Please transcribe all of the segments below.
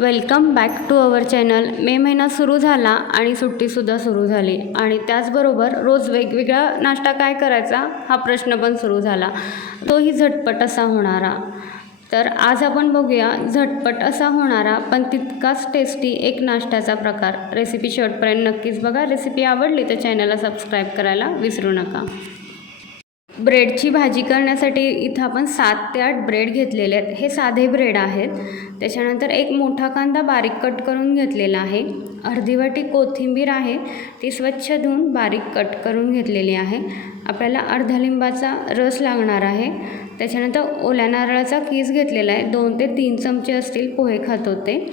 Welcome back to our channel. May महिना सुरू झाला आणि सुट्टीसुद्धा सुरू झाली. आणि त्याचबरोबर रोज वेगवेगळा नाश्ता काय करायचा हा प्रश्न पण सुरू झाला. तोही झटपट असा होणारा. तर आज आपण बघूया झटपट असा होणारा पण तितकाच टेस्टी एक नाश्त्याचा प्रकार. रेसिपी शेवटपर्यंत नक्कीच बघा. रेसिपी आवडली तर चॅनलला सबस्क्राईब करायला विसरू नका. ब्रेडची भाजी करण्यासाठी इथं आपण सात ते आठ ब्रेड घेतलेले आहेत. हे साधे ब्रेड आहेत. त्याच्यानंतर एक मोठा कांदा बारीक कट करून घेतलेला आहे. अर्धी वाटी कोथिंबीर आहे. ती स्वच्छ धुवून बारीक कट करून घेतलेली आहे. आपल्याला अर्धा लिंबाचा रस लागणार आहे. त्याच्यानंतर ओल्या नारळाचा कीस घेतलेला आहे. दोन ते तीन चमचे असतील पोहे खात होते.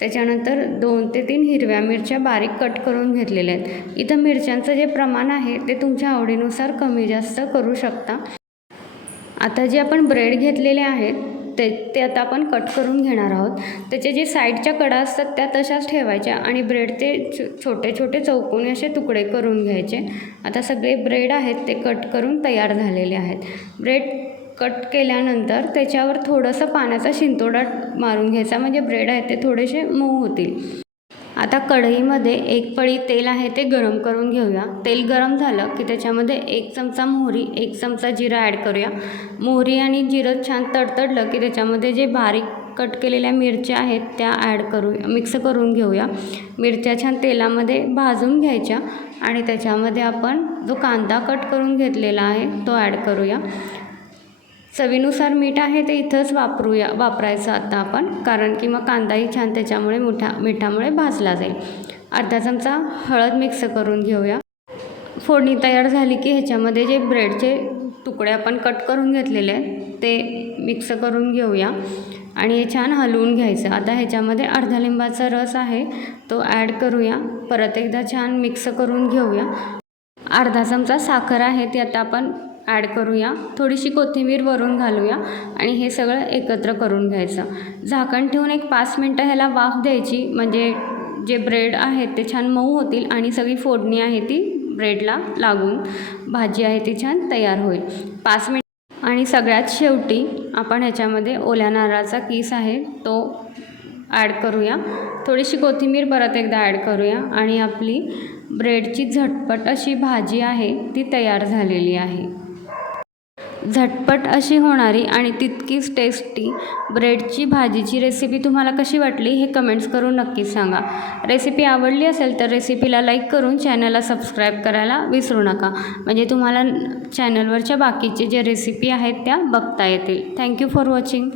त्याच्यानंतर दोन ते तीन हिरव्या मिरच्या बारीक कट करून घेतलेल्या आहेत. इथं मिरच्यांचं जे प्रमाण आहे ते तुमच्या आवडीनुसार कमी जास्त करू शकता. आता जे आपण ब्रेड घेतलेले आहेत ते ते आता आपण कट करून घेणार आहोत. त्याचे जे साईडच्या कडा असतात त्या तशाच ठेवायच्या आणि ब्रेडचे छोटे छोटे चौकोनी असे तुकडे करून घ्यायचे. आता सगळे ब्रेड आहेत ते कट करून तयार झालेले आहेत. ब्रेड कट केल्यानंतर त्याच्यावर थोडंसं पाण्याचा शिंतोडा मारून घ्यायचा. म्हणजे ब्रेड आहे ते थोडेसे मऊ होतील. आता कढईमध्ये एक पळी तेल आहे ते गरम करून घेऊया. तेल गरम झालं की त्याच्यामध्ये एक चमचा मोहरी एक चमचा जिरा ॲड करूया. मोहरी आणि जिरं छान तडतडलं की त्याच्यामध्ये जे बारीक कट केलेल्या मिरच्या आहेत त्या ॲड करू मिक्स करून घेऊया. मिरच्या छान तेलामध्ये भाजून घ्यायच्या आणि त्याच्यामध्ये आपण जो कांदा कट करून घेतलेला आहे तो ॲड करूया. चवीनुसार मीठ आहे ते इथंच वापरूया वापरायचं आता आपण. कारण की मग कांदाही छान त्याच्यामुळे मिठा मिठामुळे भाजला जाईल. अर्धा चमचा हळद मिक्स करून घेऊया. फोडणी तयार झाली की ह्याच्यामध्ये जे ब्रेडचे तुकडे आपण कट करून घेतलेले आहेत ते मिक्स करून घेऊया. आणि हे छान हलवून घ्यायचं. आता ह्याच्यामध्ये अर्धा लिंबाचा रस आहे तो ॲड करूया. परत एकदा छान मिक्स करून घेऊया. अर्धा चमचा साखर आहे ती आता आपण ॲड करूया. थोडीशी कोथिंबीर वरून घालूया आणि हे सगळं एकत्र करून घ्यायचं. झाकण ठेवून एक पाच मिनटं ह्याला वाफ द्यायची. म्हणजे जे ब्रेड आहेत ते छान मऊ होतील आणि सगळी फोडणी आहे ती ब्रेडला लागून भाजी आहे ती छान तयार होईल. पाच मिनिट आणि सगळ्यात शेवटी आपण ह्याच्यामध्ये ओल्या नारळाचा किस आहे तो ॲड करूया. थोडीशी कोथिंबीर परत एकदा ॲड करूया आणि आपली ब्रेडची झटपट अशी भाजी आहे ती तयार झालेली आहे. झटपट अशी होणारी आणि तितकीच टेस्टी ब्रेडची भाजीची रेसिपी तुम्हाला कशी वाटली हे कमेंट्स करून नक्कीच सांगा. रेसिपी आवडली असेल तर रेसिपीला लाईक करून चॅनलला सबस्क्राईब करायला विसरू नका. म्हणजे तुम्हाला चॅनलवरच्या बाकीचे जे रेसिपी आहेत त्या बघता येतील. Thank you for watching